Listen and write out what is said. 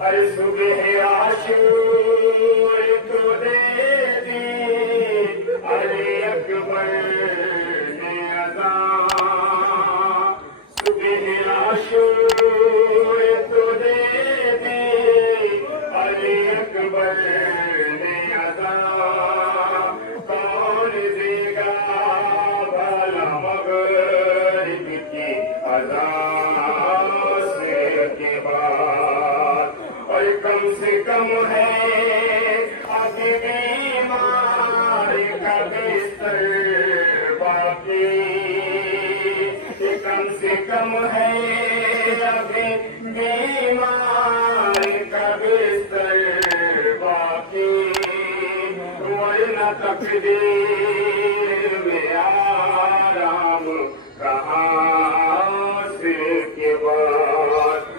अरे सुबह आशूर तो दे दी, अरे अकबर ने अज़ा। सुबह आशूर तो दे दी, अरे अकबर ने अज़ा। कौन देगा भला मगरिब की अज़ान के बाद। और कम से कम है अभी बीमार का बिस्तर बाकी। कम से कम है अभी बीमार का बिस्तर बाकी। वरना तकदीर में आराम कहाँ से के बाद।